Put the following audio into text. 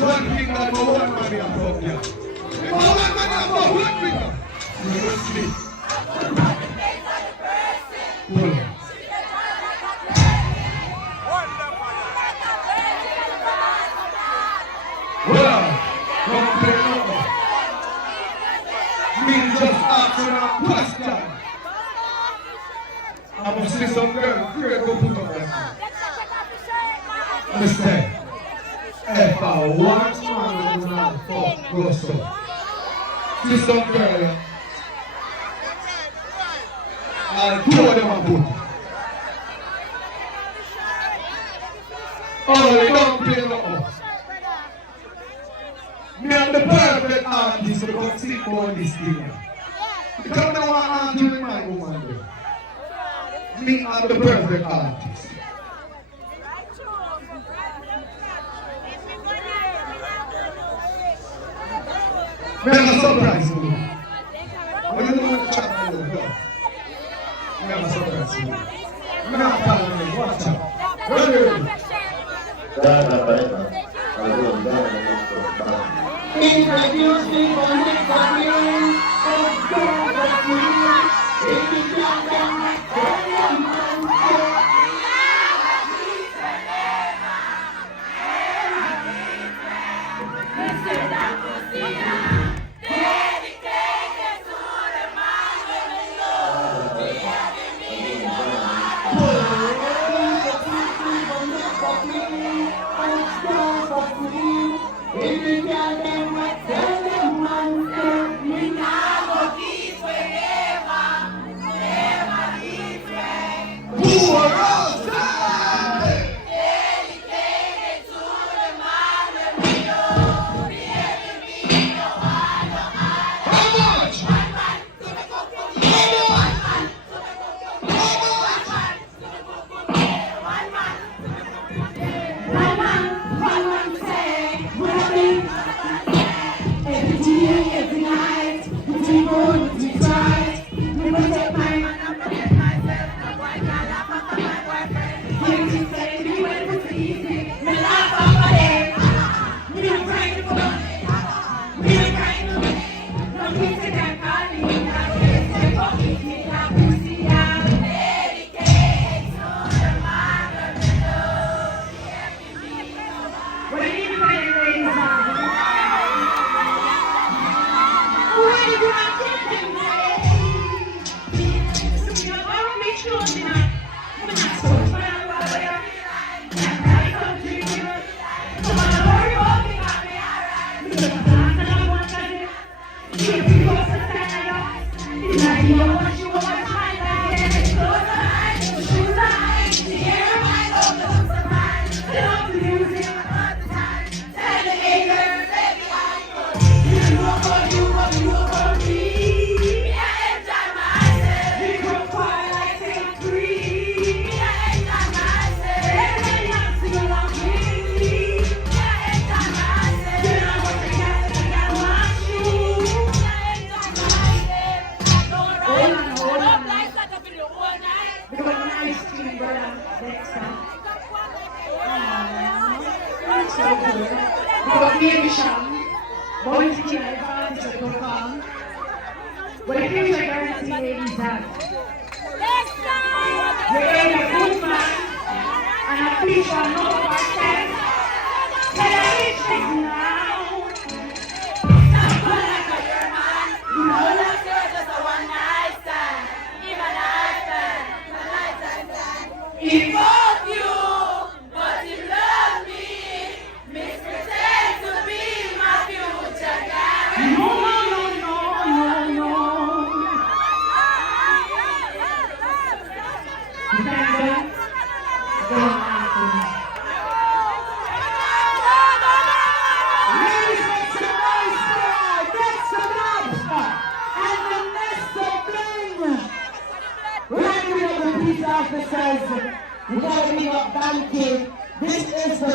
One finger for one man in a cup, yeah. For one man in a cup, one finger. You don't sleep. Well, don't play no more. Me just asking a question. I'm gonna see some girl, free go put up that. Understand? If I want man to now fuck, go so. See some girl, I'll two of them and put. Oh, they don't play no more. Me am the perfect artist to come sing on this thing. Because I don't want to argue with my woman there. Me am the perfect artist. Me have a surprise for you. When you don't want to chat to you, go. Me have a surprise for you. Me have a calendar, watch out. Ready? Introduce me for next time. But if you check out the ladies that you're a good man and a fish on no ourselves, tell her it's now. Stop calling for your man. You know that's just a one night stand. Give a night stand, a night stand. He fucked you, but he loved me. Mispretend to be my future guy. No. Ladies and gentlemen, Dexta Daps and Venessa Bling. Right here, the police officers. We gotta bring up Banky. This is the